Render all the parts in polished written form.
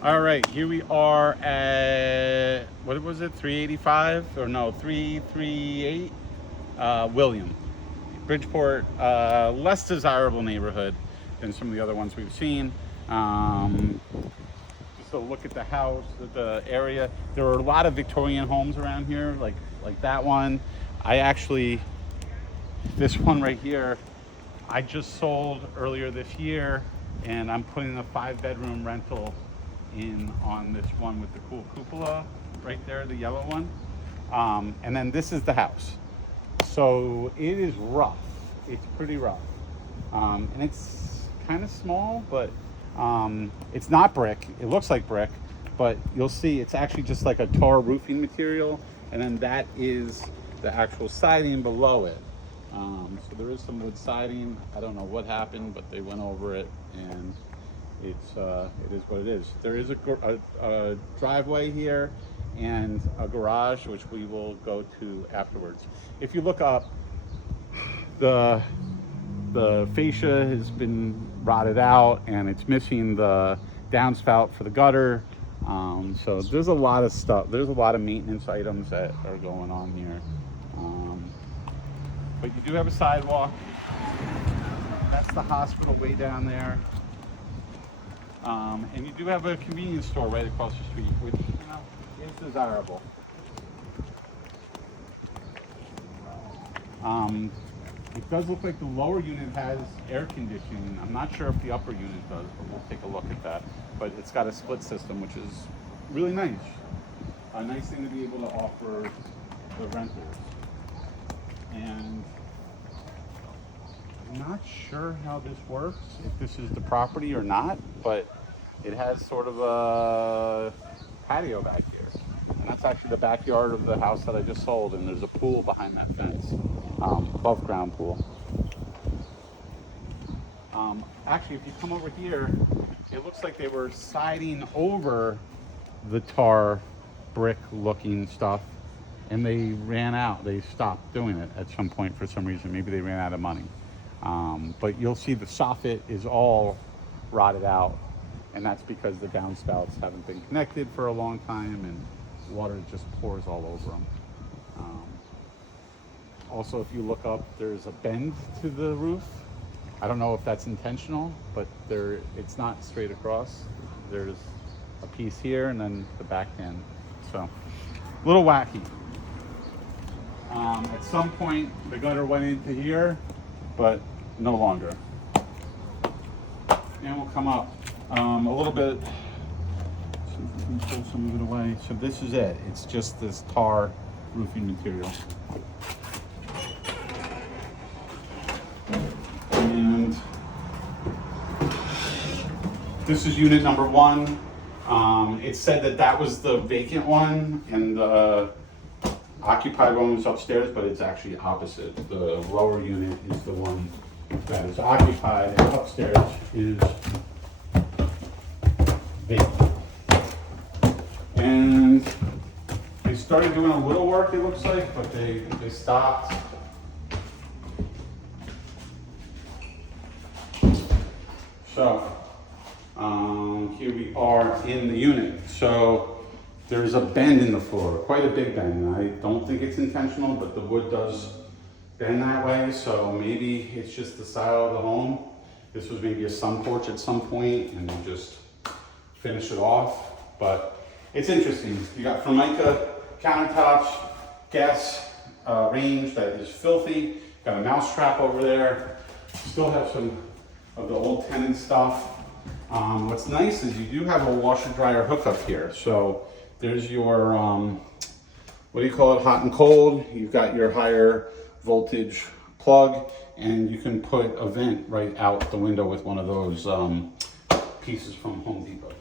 All right, here we are at, what was it, 385 or no, 338 William. Bridgeport, less desirable neighborhood than some of the other ones we've seen. Um, just a look at the house, the area. There are a lot of Victorian homes around here, like that one. I actually, this one right here, I just sold earlier this year, and I'm putting a 5-bedroom rental in on this one with the cool cupola right there, the yellow one. And then this is the house. So it is rough. It's pretty rough. And it's kind of small, but it's not brick. It looks like brick, but you'll see it's actually just like a tar roofing material. And then that is the actual siding below it. So there is some wood siding. I don't know what happened, but they went over it, and it is what it is. There is a driveway here and a garage, which we will go to afterwards. If you look up, the fascia has been rotted out, and it's missing the downspout for the gutter. So there's a lot of stuff. There's a lot of maintenance items that are going on here. But you do have a sidewalk. That's the hospital way down there. And you do have a convenience store right across the street, which, is desirable. It does look like the lower unit has air conditioning. I'm not sure if the upper unit does, but we'll take a look at that. But it's got a split system, which is really nice. A nice thing to be able to offer the renters. And I'm not sure how this works, if this is the property or not, but it has sort of a patio back here. And that's actually the backyard of the house that I just sold, and there's a pool behind that fence, above ground pool. Actually, if you come over here, it looks like they were siding over the tar brick looking stuff, and they ran out. They stopped doing it at some point for some reason. Maybe they ran out of money. But you'll see the soffit is all rotted out, and that's because the downspouts haven't been connected for a long time, and water just pours all over them. Also, if you look up, there's a bend to the roof. I don't know if that's intentional, but it's not straight across. There's a piece here and then the back end. So, a little wacky. At some point, the gutter went into here, but no longer. And we'll come up a little bit. So if we can pull some of it away. So this is it. It's just this tar roofing material. And this is unit number 1. It said that was the vacant one, and the occupied one was upstairs, but it's actually opposite. The lower unit is the one that is occupied, and upstairs is vacant. And they started doing a little work, it looks like, but they stopped. So, here we are in the unit. So, there's a bend in the floor, quite a big bend. I don't think it's intentional, but the wood does bend that way. So maybe it's just the style of the home. This was maybe a sun porch at some point, and they just finish it off. But it's interesting. You got Formica countertops, gas range that is filthy. Got a mouse trap over there. Still have some of the old tenant stuff. What's nice is you do have a washer dryer hookup here. So there's your, what do you call it, hot and cold. You've got your higher voltage plug, and you can put a vent right out the window with one of those pieces from Home Depot.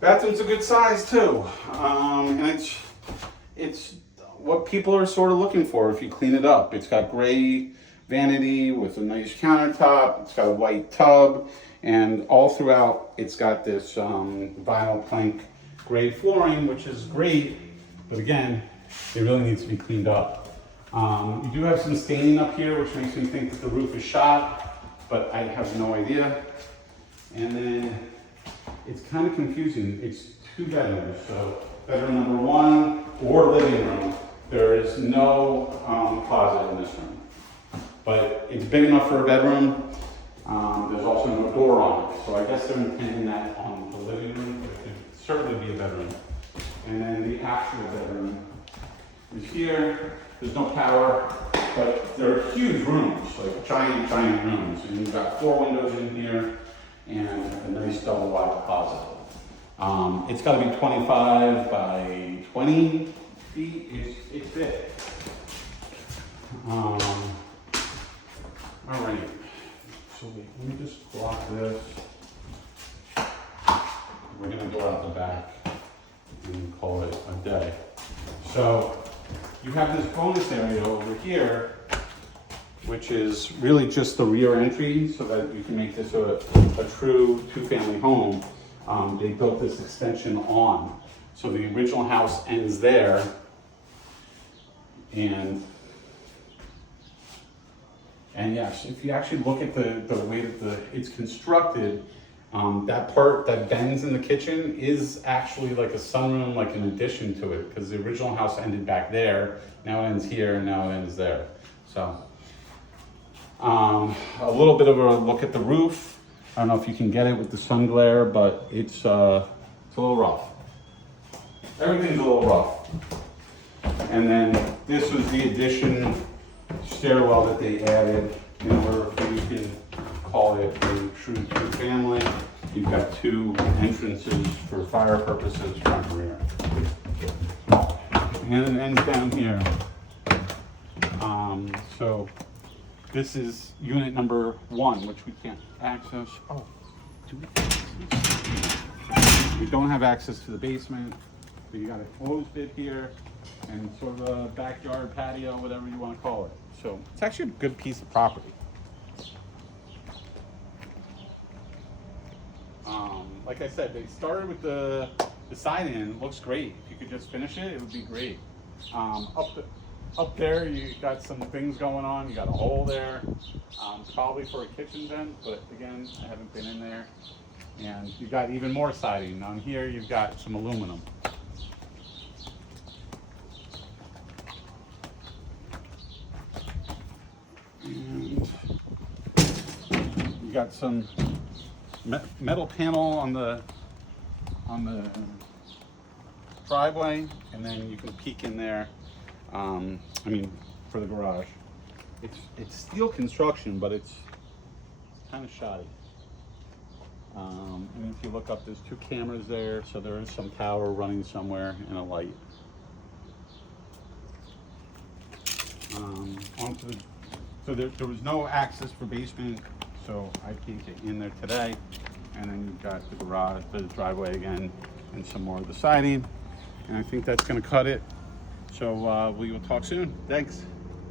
Bathroom's a good size too, and it's what people are sort of looking for if you clean it up. It's got gray vanity with a nice countertop. It's got a white tub, and all throughout it's got this vinyl plank gray flooring, which is great, but again, it really needs to be cleaned up. You do have some staining up here, which makes me think that the roof is shot, but I have no idea. And then kind of confusing. It's 2 bedrooms, so bedroom number 1 or living room. There is no closet in this room, but it's big enough for a bedroom. There's also no door on it, so I guess they're intending that on the living room, but it could certainly be a bedroom. And then the actual bedroom is here. There's no power, but they're huge rooms, like giant rooms. And you've got 4 windows in here and a nice double wide closet. It's got to be 25 by 20 feet. It's big. All right. So wait, let me just block this. We're gonna go out the back and call it a day. So you have this bonus area over here, which is really just the rear entry so that you can make this a true 2-family home. They built this extension on. So the original house ends there, and yes, if you actually look at the way that it's constructed, that part that bends in the kitchen is actually like a sunroom, like an addition to it, because the original house ended back there, now it ends here, and now it ends there. So, a little bit of a look at the roof. I don't know if you can get it with the sun glare, but it's a little rough. Everything's a little rough. And then this was the addition stairwell that they added in order for you can call it a true 2-family. You've got 2 entrances for fire purposes, front and rear. And it ends down here. So this is unit number 1, which we can't access. Oh, we don't have access to the basement. So you got a closed bit here and sort of a backyard patio, whatever you want to call it. So it's actually a good piece of property. Like I said, they started with the side in. Looks great. If you could just finish it, it would be great. Up there, you got some things going on. You got a hole there, probably for a kitchen vent, but again, I haven't been in there. And you've got even more siding. On here, you've got some aluminum. And you got some metal panel on the driveway, and then you can peek in there. For the garage, it's steel construction, but it's kind of shoddy. And if you look up, there's 2 cameras there, so there is some power running somewhere and a light. So there was no access for basement, so I can't get in there today. And then you've got the garage, the driveway again, and some more of the siding. And I think that's going to cut it. So we will talk soon. Thanks.